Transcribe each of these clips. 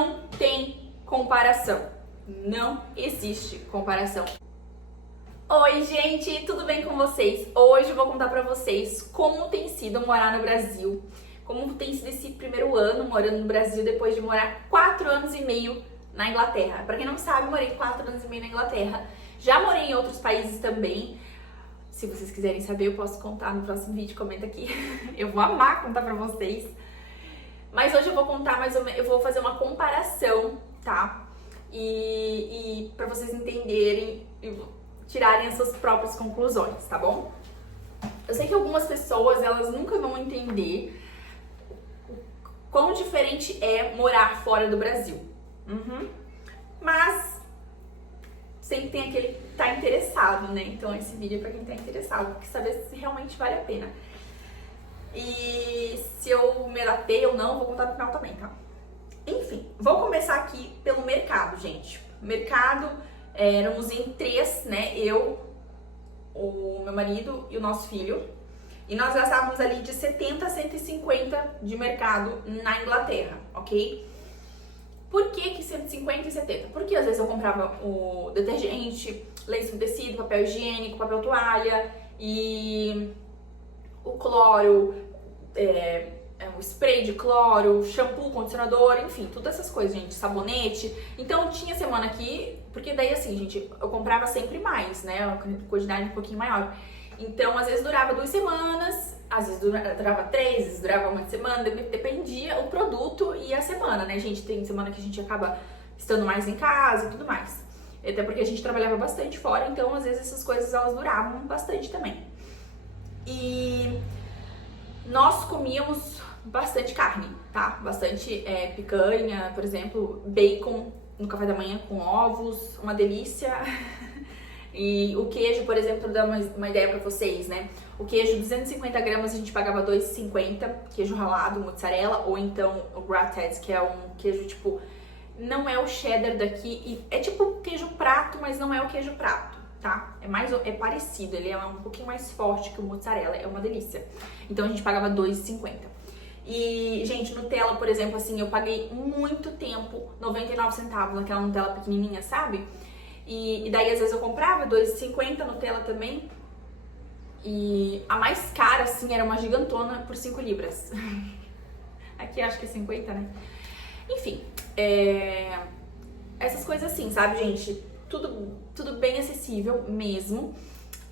não tem comparação. Não existe comparação. Oi, gente, tudo bem com vocês? Hoje eu vou contar pra vocês como tem sido morar no Brasil, como tem sido esse primeiro ano morando no Brasil depois de morar 4 anos e meio na Inglaterra. Pra quem não sabe, eu morei 4 anos e meio na Inglaterra. Já morei em outros países também. Se vocês quiserem saber, eu posso contar no próximo vídeo, comenta aqui. Eu vou amar contar pra vocês. Mas hoje eu vou contar mais ou menos, eu vou fazer uma comparação, tá? E pra vocês entenderem e tirarem as suas próprias conclusões, tá bom? Eu sei que algumas pessoas, elas nunca vão entender quão diferente é morar fora do Brasil. Mas sempre tem aquele que tá interessado, né? Então esse vídeo é pra quem tá interessado, porque saber se realmente vale a pena. E se eu me adaptei ou não, vou contar no final também, tá? Enfim, vou começar aqui pelo mercado, gente. Mercado, éramos em 3, né? Eu, o meu marido e o nosso filho. E nós gastávamos ali de 70 a 150 de mercado na Inglaterra, ok? Por que 150 e 70? Porque às vezes eu comprava o detergente, lenço umedecido, papel higiênico, papel toalha e o cloro, o spray de cloro, shampoo, condicionador, enfim, todas essas coisas, gente, sabonete. Então tinha semana aqui, porque daí assim, gente, eu comprava sempre mais, né, uma quantidade um pouquinho maior. Então às vezes durava 2 semanas, às vezes durava 3, às vezes durava uma semana, dependia o produto e a semana, né, gente? Tem semana que a gente acaba estando mais em casa e tudo mais. Até porque a gente trabalhava bastante fora, então às vezes essas coisas elas duravam bastante também. E nós comíamos bastante carne, tá? Bastante picanha, por exemplo, bacon no café da manhã com ovos, uma delícia. E o queijo, por exemplo, pra dar uma ideia pra vocês, né? O queijo, 250 gramas, a gente pagava R$2,50, queijo ralado, mozzarella, ou então o grated, que é um queijo tipo, não é o cheddar daqui, é tipo queijo prato, mas não é o queijo prato, tá? É parecido, ele é um pouquinho mais forte que o mozzarella, é uma delícia. Então a gente pagava R$2,50. E, gente, Nutella, por exemplo, assim, eu paguei muito tempo 99 centavos naquela Nutella pequenininha, sabe? E daí, às vezes, eu comprava R$2,50 Nutella também. E a mais cara, assim, era uma gigantona por 5 libras. Aqui acho que é 50, né? Enfim, essas coisas assim, sabe, gente? Tudo bem acessível mesmo.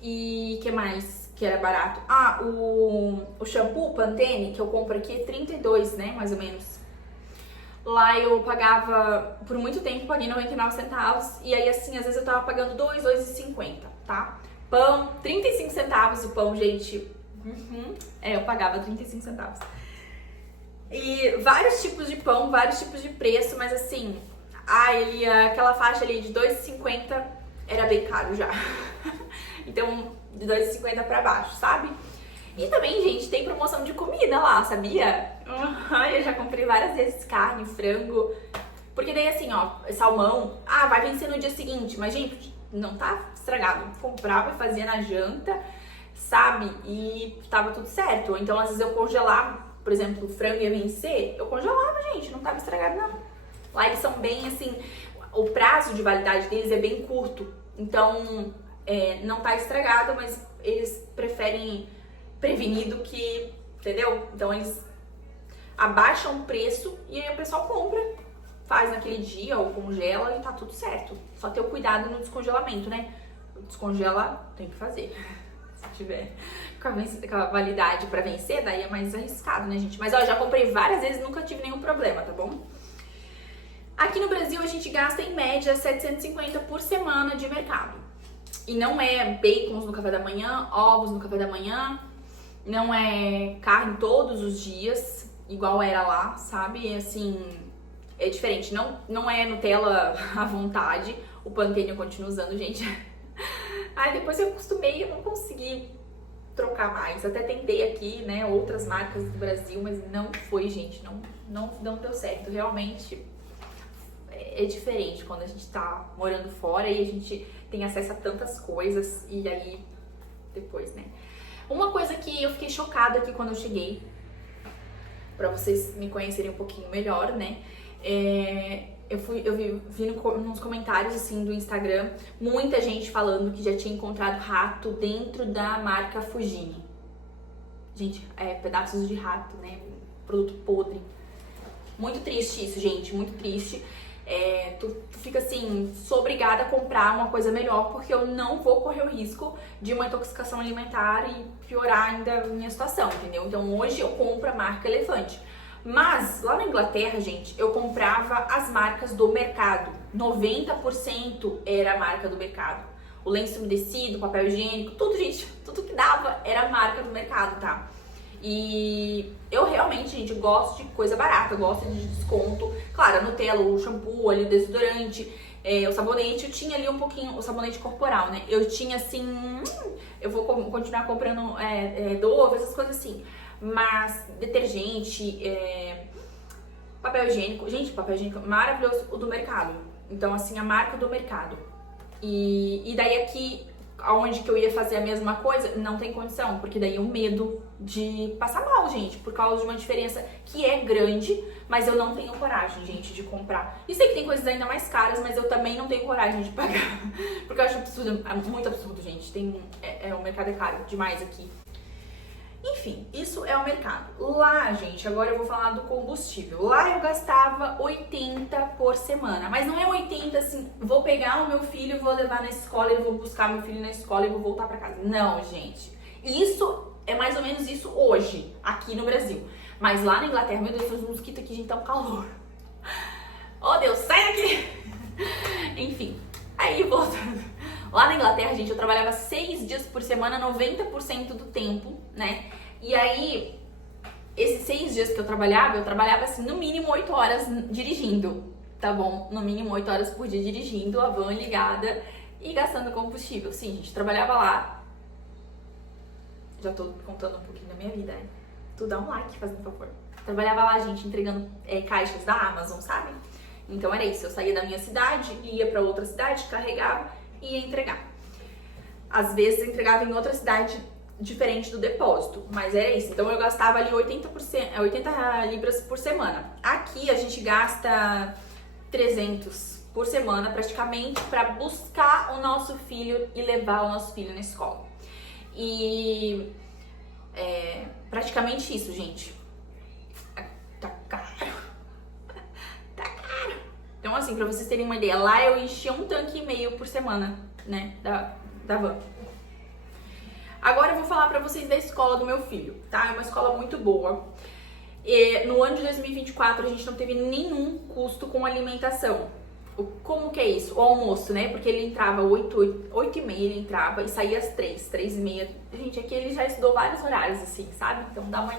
E que mais que era barato? Ah, o shampoo Pantene que eu compro aqui é 32, né, mais ou menos. Lá eu pagava, por muito tempo, paguei 99 centavos. E aí, assim, às vezes eu tava pagando R$2,50, tá? Pão, 35 centavos o pão, gente. Eu pagava 35 centavos. E vários tipos de pão, vários tipos de preço, mas assim, aquela faixa ali de R$2,50 era bem caro já. Então, de R$2,50 pra baixo, sabe? E também, gente, tem promoção de comida lá, sabia? Eu já comprei várias vezes carne, frango. Porque daí assim, ó, salmão, vai vencer no dia seguinte. Mas, gente, não tá estragado. Comprava e fazia na janta, sabe? E tava tudo certo. Ou então, às vezes eu congelava, por exemplo, o frango ia vencer, eu congelava, gente, não tava estragado não. Lá eles são bem assim, o prazo de validade deles é bem curto. Então, não tá estragado, mas eles preferem prevenir do que, entendeu? Então eles abaixam o preço e aí o pessoal compra, faz naquele dia ou congela e tá tudo certo. Só ter o cuidado no descongelamento, né? Descongela, tem que fazer. Se tiver com a validade pra vencer, daí é mais arriscado, né, gente? Mas ó, já comprei várias vezes, nunca tive nenhum problema, tá bom? Aqui no Brasil a gente gasta em média 750 por semana de mercado. E não é bacons no café da manhã, ovos no café da manhã, não é carne todos os dias, igual era lá, sabe? Assim, é diferente. Não é Nutella à vontade. O Pantene eu continuo usando, gente. Depois eu acostumei, eu não consegui trocar mais. Até tentei aqui, né, outras marcas do Brasil, mas não foi, gente. Não deu certo. Realmente é diferente quando a gente tá morando fora e a gente tem acesso a tantas coisas e aí depois, né? Uma coisa que eu fiquei chocada aqui quando eu cheguei, pra vocês me conhecerem um pouquinho melhor, né? Vi nos comentários assim do Instagram, muita gente falando que já tinha encontrado rato dentro da marca Fujini. Gente, pedaços de rato, né? Produto podre. Muito triste isso, gente, muito triste. Tu fica assim, sou obrigada a comprar uma coisa melhor, porque eu não vou correr o risco de uma intoxicação alimentar e piorar ainda a minha situação, entendeu? Então hoje eu compro a marca Elefante. Mas lá na Inglaterra, gente, eu comprava as marcas do mercado. 90% era a marca do mercado. O lenço umedecido, o papel higiênico, tudo, gente, tudo que dava era a marca do mercado, tá? E eu realmente, gente, gosto de coisa barata, gosto de desconto. Claro, a Nutella, o shampoo, ali, o desodorante, o sabonete, eu tinha ali um pouquinho, o sabonete corporal, né? Eu tinha assim, eu vou continuar comprando Dove, essas coisas assim. Mas detergente, papel higiênico, gente, papel higiênico maravilhoso, o do mercado. Então, assim, a marca do mercado. E daí aqui, aonde que eu ia fazer a mesma coisa, não tem condição, porque daí o medo de passar mal, gente, por causa de uma diferença que é grande, mas eu não tenho coragem, gente, de comprar. E sei que tem coisas ainda mais caras, mas eu também não tenho coragem de pagar, porque eu acho absurdo, muito absurdo, gente. O mercado é caro demais aqui. Enfim, isso é o mercado. Lá, gente, agora eu vou falar do combustível. Lá eu gastava 80 por semana. Mas não é 80 assim, vou pegar o meu filho, vou levar na escola, eu vou buscar meu filho na escola e vou voltar pra casa. Não, gente. Isso é mais ou menos isso hoje, aqui no Brasil. Mas lá na Inglaterra, meu Deus, os mosquitos aqui, gente, tá um calor. Oh, Deus, sai daqui! Enfim, aí voltando. Lá na Inglaterra, gente, eu trabalhava 6 dias por semana, 90% do tempo, né? E aí, esses 6 dias que eu trabalhava assim, no mínimo 8 horas dirigindo, tá bom? No mínimo 8 horas por dia dirigindo, a van ligada e gastando combustível. Sim, gente, trabalhava lá. Já tô contando um pouquinho da minha vida, né? Tu dá um like, fazendo favor. Trabalhava lá, gente, entregando caixas da Amazon, sabe? Então era isso, eu saía da minha cidade, ia pra outra cidade, carregava e ia entregar. Às vezes eu entregava em outra cidade diferente do depósito, mas era isso. Então eu gastava ali 80 libras por semana. Aqui a gente gasta 300 por semana praticamente para buscar o nosso filho e levar o nosso filho na escola. E praticamente isso, gente. Tá caro. Tá caro. Então assim, pra vocês terem uma ideia, lá eu enchia 1,5 tanque por semana, né, da van. Agora eu vou falar pra vocês da escola do meu filho, tá? É uma escola muito boa. No ano de 2024 a gente não teve nenhum custo com alimentação. Como que é isso? O almoço, né? Porque ele entrava 8h30, ele entrava e saía às 3h30. Gente, aqui ele já estudou vários horários, assim, sabe? Então dá uma...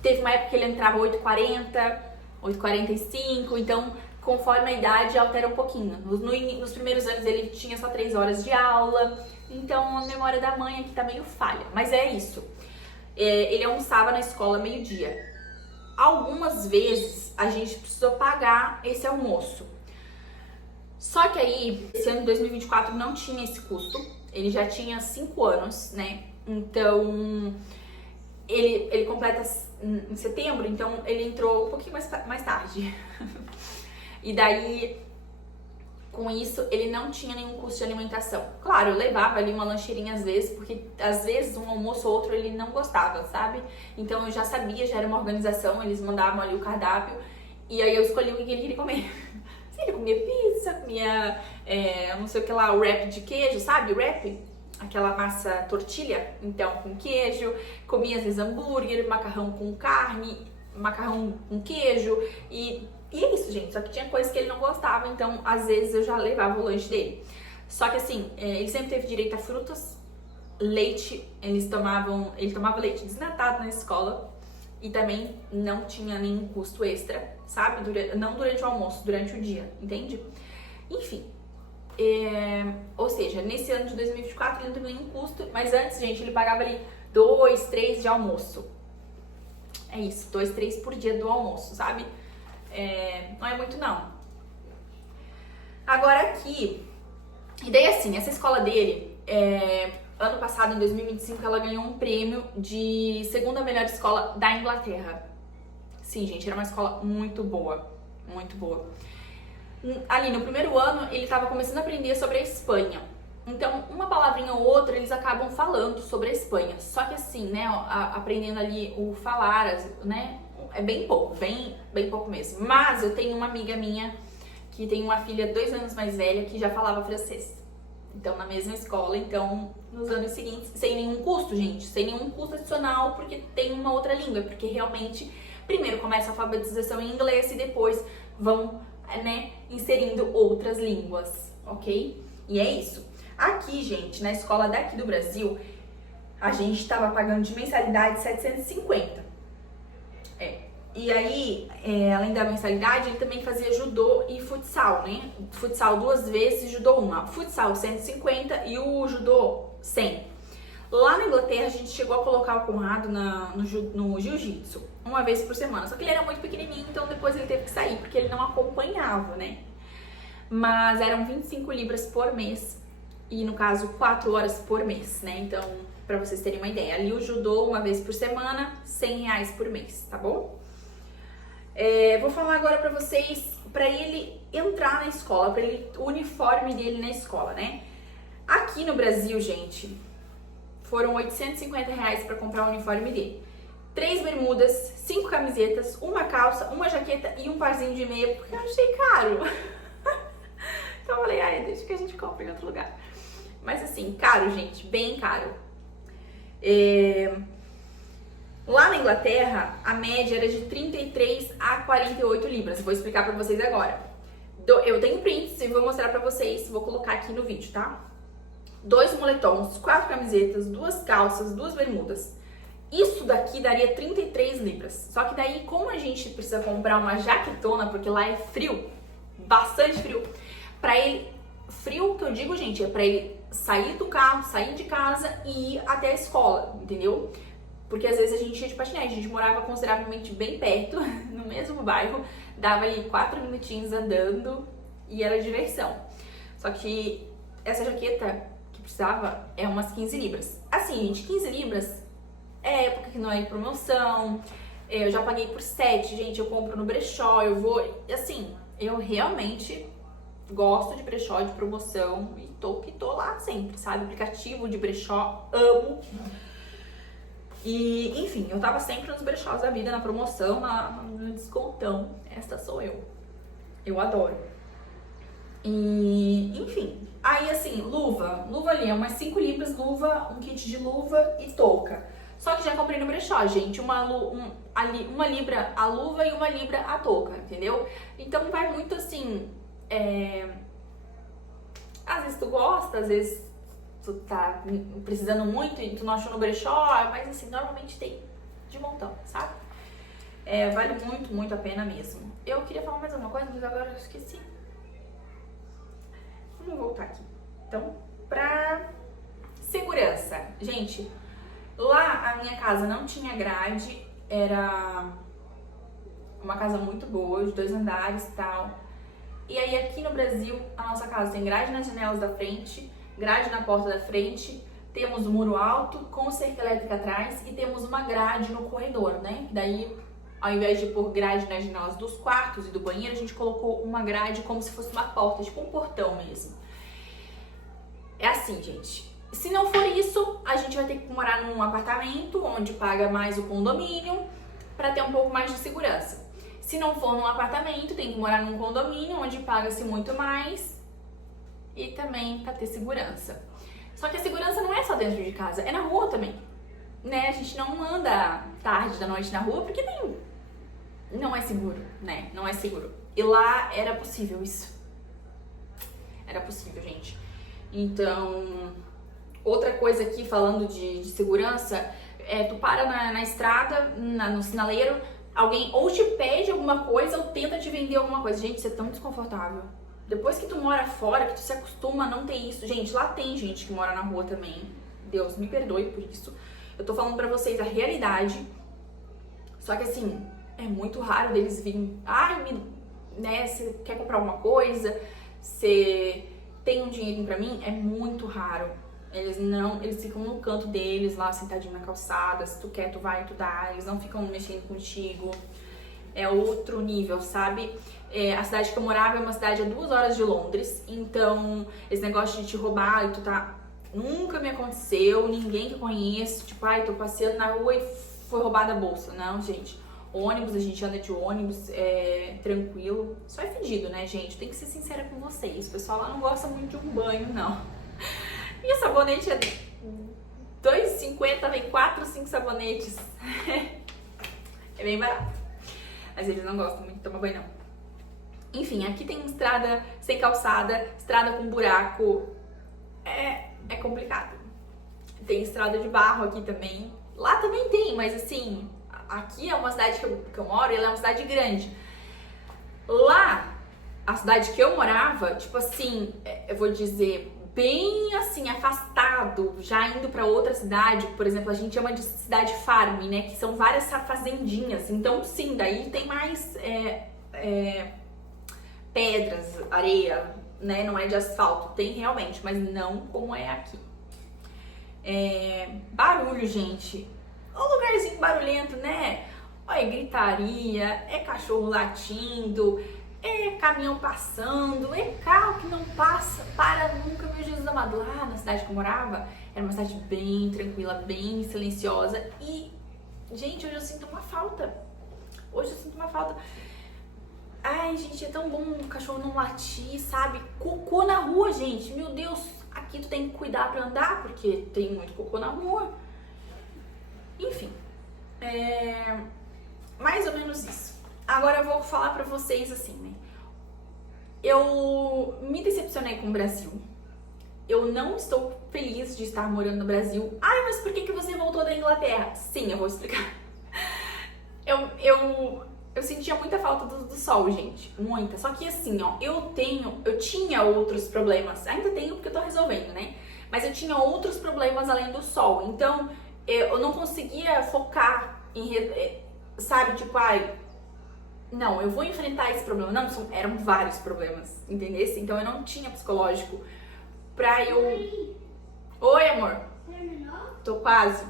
Teve uma época que ele entrava 8h40, 8h45, então conforme a idade altera um pouquinho. Nos primeiros anos ele tinha só 3 horas de aula, então a memória da mãe aqui tá meio falha, mas é isso. Ele almoçava na escola meio-dia. Algumas vezes a gente precisou pagar esse almoço. Só que aí, esse ano de 2024 não tinha esse custo, ele já tinha 5 anos, né? Então, ele completa em setembro, então ele entrou um pouquinho mais tarde. E daí, com isso, ele não tinha nenhum custo de alimentação. Claro, eu levava ali uma lancheirinha às vezes, porque às vezes um almoço ou outro ele não gostava, sabe? Então eu já sabia, já era uma organização, eles mandavam ali o cardápio e aí eu escolhi o que ele queria comer. Se ele comia pizza, comia, não sei o que lá, o wrap de queijo, sabe? Wrap, aquela massa tortilha, então com queijo, comia às vezes hambúrguer, macarrão com carne, macarrão com queijo e é isso, gente. Só que tinha coisas que ele não gostava, então às vezes eu já levava o lanche dele. Só que assim, ele sempre teve direito a frutas, leite, ele tomava leite desnatado na escola e também não tinha nenhum custo extra, sabe? Não durante o almoço, durante o dia, entende? Enfim, ou seja, nesse ano de 2024 ele não teve nenhum custo, mas antes, gente, ele pagava ali 2, 3 de almoço. É isso, 2, 3 por dia do almoço, sabe? Não é muito não. Agora aqui, e daí assim, essa escola dele, ano passado, em 2025, ela ganhou um prêmio de segunda melhor escola da Inglaterra. Sim, gente, era uma escola muito boa. muito boa. Ali no primeiro ano, ele estava começando a aprender sobre a Espanha. Então, uma palavrinha ou outra, eles acabam falando sobre a Espanha. Só que assim, né, aprendendo ali o falar, né, é bem pouco, bem pouco mesmo. Mas eu tenho uma amiga minha que tem uma filha 2 anos mais velha que já falava francês. Então, na mesma escola, então, nos anos seguintes, sem nenhum custo, gente, sem nenhum custo adicional, porque tem uma outra língua, porque realmente, primeiro começa a alfabetização em inglês e depois vão, né, inserindo outras línguas, ok? E é isso. Aqui, gente, na escola daqui do Brasil, a gente estava pagando de mensalidade 750. E aí, além da mensalidade, ele também fazia judô e futsal, né? Futsal 2 vezes, judô 1. Futsal 150 e o judô 100. Lá na Inglaterra, a gente chegou a colocar o Conrado no jiu-jitsu, uma vez por semana. Só que ele era muito pequenininho, então depois ele teve que sair, porque ele não acompanhava, né? Mas eram 25 libras por mês. E no caso, 4 horas por mês, né? Então, pra vocês terem uma ideia. Ali o judô, uma vez por semana, R$100 por mês, tá bom? Vou falar agora pra vocês, pra ele entrar na escola, o uniforme dele na escola, né? Aqui no Brasil, gente, foram R$850 pra comprar o uniforme dele. 3 bermudas, 5 camisetas, uma calça, uma jaqueta e um parzinho de meia, porque eu achei caro. Então eu falei, deixa que a gente compra em outro lugar. Mas assim, caro, gente, bem caro. Lá na Inglaterra, a média era de 33 a 48 libras. Vou explicar pra vocês agora. Eu tenho prints e vou mostrar pra vocês, vou colocar aqui no vídeo, tá? 2 moletons, 4 camisetas, 2 calças, 2 bermudas. Isso daqui daria 33 libras. Só que daí, como a gente precisa comprar uma jaquetona, porque lá é frio, bastante frio, pra ele, frio que eu digo, gente, é pra ele sair do carro, sair de casa e ir até a escola, entendeu? Porque às vezes a gente ia de patinete, a gente morava consideravelmente bem perto, no mesmo bairro, dava ali 4 minutinhos andando e era diversão. Só que essa jaqueta que precisava é umas 15 libras. Assim, gente, 15 libras é época que não é promoção, eu já paguei por 7, gente, eu compro no brechó, eu vou, assim, eu realmente gosto de brechó, de promoção e tô lá sempre, sabe? Aplicativo de brechó, amo. E, enfim, eu tava sempre nos brechós da vida, na promoção, no descontão. Esta sou eu. Eu adoro. E, enfim. Aí, assim, luva ali, é umas 5 libras, luva, um kit de luva e touca. Só que já comprei no brechó, gente, uma libra a luva e 1 libra a touca, entendeu? Então vai muito assim, às vezes tu gosta, às vezes tu tá precisando muito e tu não achou no brechó, mas assim, normalmente tem de montão, sabe? Vale muito, muito a pena mesmo. Eu queria falar mais uma coisa, mas agora eu esqueci. Vamos voltar aqui. Então, pra segurança. Gente, lá a minha casa não tinha grade, era uma casa muito boa, de 2 andares e tal. E aí aqui no Brasil, a nossa casa tem grade nas janelas da frente, grade na porta da frente, temos um muro alto com cerca elétrica atrás e temos uma grade no corredor, né? Daí, ao invés de pôr grade nas janelas dos quartos e do banheiro, a gente colocou uma grade como se fosse uma porta, tipo um portão mesmo. É assim, gente. Se não for isso, a gente vai ter que morar num apartamento onde paga mais o condomínio para ter um pouco mais de segurança. Se não for num apartamento, tem que morar num condomínio onde paga-se muito mais e também para ter segurança. Só que a segurança não é só dentro de casa, é na rua também, né? A gente não anda tarde da noite na rua porque não é seguro, né? Não é seguro. E lá era possível isso. Era possível, gente. Então, outra coisa aqui falando de segurança, tu para na estrada, no sinaleiro, alguém ou te pede alguma coisa ou tenta te vender alguma coisa. Gente, isso é tão desconfortável. Depois que tu mora fora, que tu se acostuma a não ter isso. Gente, lá tem gente que mora na rua também. Deus me perdoe por isso. Eu tô falando pra vocês a realidade. Só que assim, é muito raro deles virem. Né, você quer comprar alguma coisa? Você tem um dinheirinho pra mim? É muito raro. Eles ficam no canto deles lá, sentadinho na calçada. Se tu quer, tu vai, tu dá. Eles não ficam mexendo contigo. É outro nível, sabe? A cidade que eu morava é uma cidade a 2 horas de Londres, então esse negócio de te roubar e tu tá... Nunca me aconteceu, ninguém que eu conheço, tipo, ai, tô passeando na rua e foi roubada a bolsa. Não, gente. Ônibus, a gente anda de ônibus, tranquilo. Só é fedido, né, gente? Tem que ser sincera com vocês. O pessoal lá não gosta muito de um banho, não. E o sabonete é R$2,50, vem 4, 5 sabonetes. É bem barato. Mas eles não gostam muito de tomar banho, não. Enfim, aqui tem estrada sem calçada, estrada com buraco. É complicado. Tem estrada de barro aqui também. Lá também tem, mas assim, aqui é uma cidade que eu moro e ela é uma cidade grande. Lá, a cidade que eu morava, tipo assim, eu vou dizer, bem assim, afastado, já indo pra outra cidade, por exemplo, a gente chama de cidade farm, né, que são várias fazendinhas. Então, sim, daí tem mais pedras, areia, né, não é de asfalto, tem realmente, mas não como é aqui. Barulho, gente. Um lugarzinho barulhento, né? Olha, gritaria, é cachorro latindo, é caminhão passando, é carro que não para nunca, meu Jesus amado. Lá na cidade que eu morava, era uma cidade bem tranquila, bem silenciosa e, gente, hoje eu sinto uma falta. Ai, gente, é tão bom o cachorro não latir, sabe? Cocô na rua, gente, meu Deus. Aqui tu tem que cuidar pra andar, porque tem muito cocô na rua. Enfim, mais ou menos isso. Agora eu vou falar pra vocês assim, né? Eu me decepcionei com o Brasil. Eu não estou feliz de estar morando no Brasil. Ai, mas por que você voltou da Inglaterra? Sim, eu vou explicar. Eu sentia muita falta do sol, gente. Muita. Só que assim, ó, eu tinha outros problemas. Ainda tenho porque eu tô resolvendo, né? Mas eu tinha outros problemas além do sol. Então, eu não conseguia focar em... Sabe, tipo, ai... Não, eu vou enfrentar esse problema. Não, eram vários problemas, entendeu? Então, eu não tinha psicológico pra eu... Oi, amor. Terminou? Tô quase.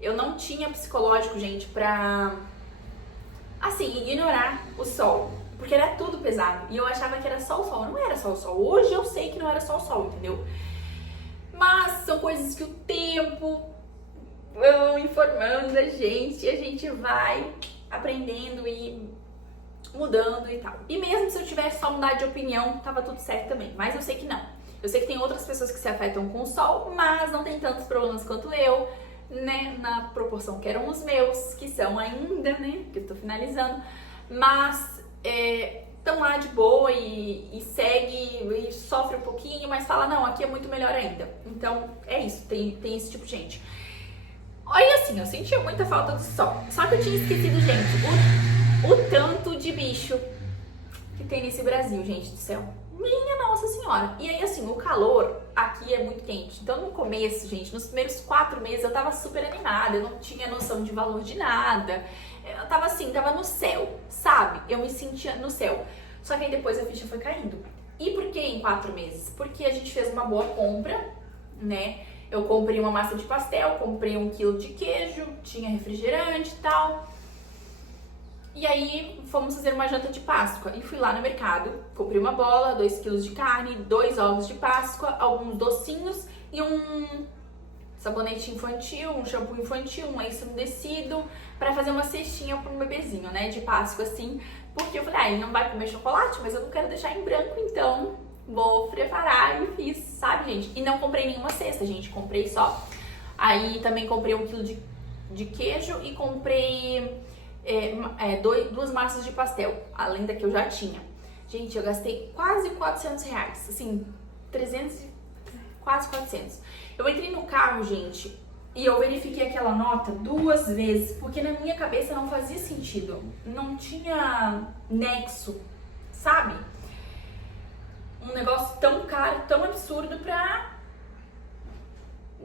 Eu não tinha psicológico, gente, pra... assim, ignorar o sol, porque era tudo pesado, e eu achava que era só o sol, não era só o sol, hoje eu sei que não era só o sol, entendeu? Mas são coisas que o tempo vão informando a gente, e a gente vai aprendendo e mudando e tal. E mesmo se eu tivesse só mudar de opinião, tava tudo certo também, mas eu sei que não. Eu sei que tem outras pessoas que se afetam com o sol, mas não tem tantos problemas quanto eu, né, na proporção que eram os meus, que são ainda, né, que eu tô finalizando, mas estão lá de boa e segue e sofre um pouquinho, mas fala, não, aqui é muito melhor ainda. Então, é isso, tem esse tipo de gente. Olha assim, eu sentia muita falta do sol, só que eu tinha esquecido, gente, o tanto de bicho que tem nesse Brasil, gente do céu. Minha Nossa Senhora. E aí, assim, o calor aqui é muito quente. Então, no começo, gente, nos primeiros 4 meses, eu tava super animada. Eu não tinha noção de valor de nada. Eu tava assim, tava no céu, sabe? Eu me sentia no céu. Só que aí depois a ficha foi caindo. E por que em 4 meses? Porque a gente fez uma boa compra, né? Eu comprei uma massa de pastel, comprei 1 quilo de queijo, tinha refrigerante e tal. E aí, fomos fazer uma janta de Páscoa e fui lá no mercado, comprei uma bola, 2 quilos de carne, 2 ovos de Páscoa, alguns docinhos e um sabonete infantil, um shampoo infantil, um lenço umedecido pra fazer uma cestinha para um bebezinho, né, de Páscoa, assim, porque eu falei, ele não vai comer chocolate, mas eu não quero deixar em branco, então vou preparar e fiz, sabe, gente? E não comprei nenhuma cesta, gente, comprei só. Aí também comprei 1 quilo de queijo e comprei... 2 massas de pastel, além da que eu já tinha. Gente, eu gastei quase R$400, assim, 300, quase 400. Eu entrei no carro, gente, e eu verifiquei aquela nota 2 vezes, porque na minha cabeça não fazia sentido, não tinha nexo, sabe? Um negócio tão caro, tão absurdo pra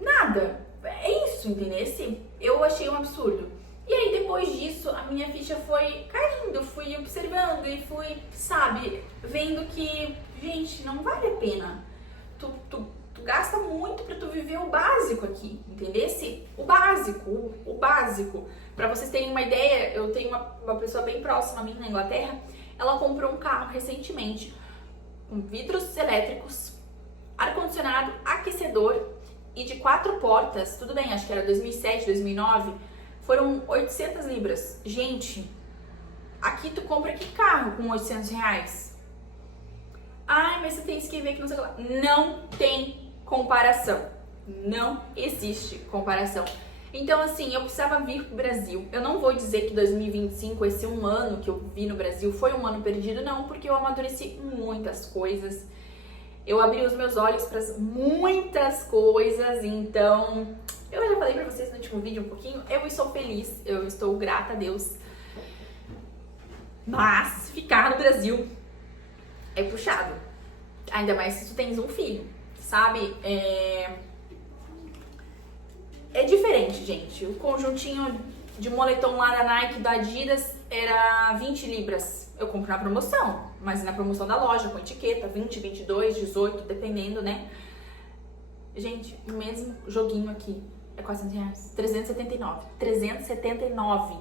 nada. É isso, entendeu? Eu achei um absurdo. E aí, depois disso, a minha ficha foi caindo, fui observando e fui, sabe, vendo que, gente, não vale a pena. Tu gasta muito pra tu viver o básico aqui, entendesse? O básico. Pra vocês terem uma ideia, eu tenho uma pessoa bem próxima a mim na Inglaterra, ela comprou um carro recentemente com vidros elétricos, ar-condicionado, aquecedor e de 4 portas. Tudo bem, acho que era 2007, 2009, foram 800 libras. Gente, aqui tu compra que carro com 800 reais? Ai, mas você tem que ver que não sei o que lá. Não tem comparação. Não existe comparação. Então, assim, eu precisava vir pro Brasil. Eu não vou dizer que 2025, esse um ano que eu vi no Brasil, foi um ano perdido, não, porque eu amadureci muitas coisas. Eu abri os meus olhos para muitas coisas, então, eu já falei pra vocês no último vídeo um pouquinho, eu estou feliz, eu estou grata a Deus. Mas ficar no Brasil é puxado. Ainda mais se tu tens um filho, sabe? É diferente, gente. O conjuntinho de moletom lá da Nike, da Adidas, era 20 libras. Eu compro na promoção, mas na promoção da loja, com etiqueta, 20, 22, 18, dependendo, né? Gente, o mesmo joguinho aqui é 400 reais. 379. 379.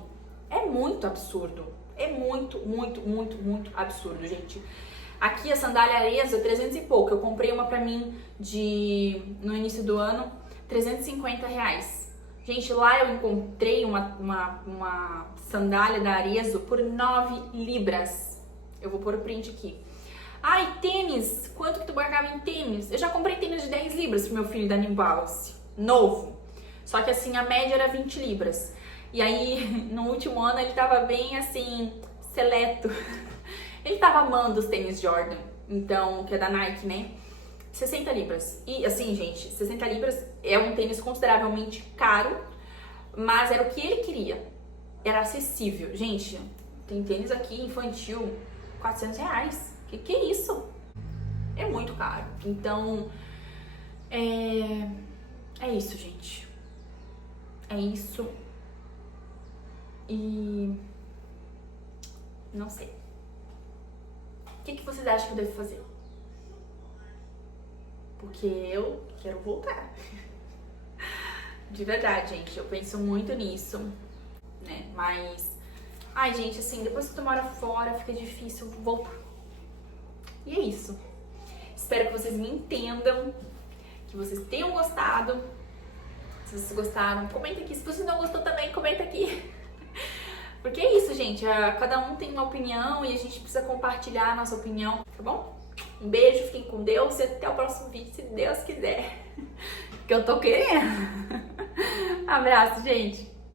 É muito absurdo. É muito, muito, muito, muito absurdo, gente. Aqui a sandália Arezzo, 300 e pouco. Eu comprei uma pra mim no início do ano, 350 reais. Gente, lá eu encontrei uma sandália da Arezzo por 9 libras. Eu vou pôr o print aqui. Ai, tênis. Quanto que tu pagava em tênis? Eu já comprei tênis de 10 libras pro meu filho da New Balance. Novo. Só que assim, a média era 20 libras. E aí, no último ano, ele tava bem assim, seleto. Ele tava amando os tênis Jordan. Então, que é da Nike, né? 60 libras. E assim, gente, 60 libras é um tênis consideravelmente caro, mas era o que ele queria. Era acessível. Gente, tem tênis aqui infantil, 400 reais. Que é isso? É muito caro. Então, é isso, gente. É isso. E não sei. O que vocês acham que eu devo fazer? Porque eu quero voltar. De verdade, gente. Eu penso muito nisso, né? Mas, ai, gente, assim, depois que tu mora fora, fica difícil voltar. E é isso. Espero que vocês me entendam, que vocês tenham gostado. Se vocês gostaram, comenta aqui. Se você não gostou também, comenta aqui. Porque é isso, gente. Cada um tem uma opinião e a gente precisa compartilhar a nossa opinião, tá bom? Um beijo, fiquem com Deus e até o próximo vídeo, se Deus quiser. Que eu tô querendo. Abraço, gente.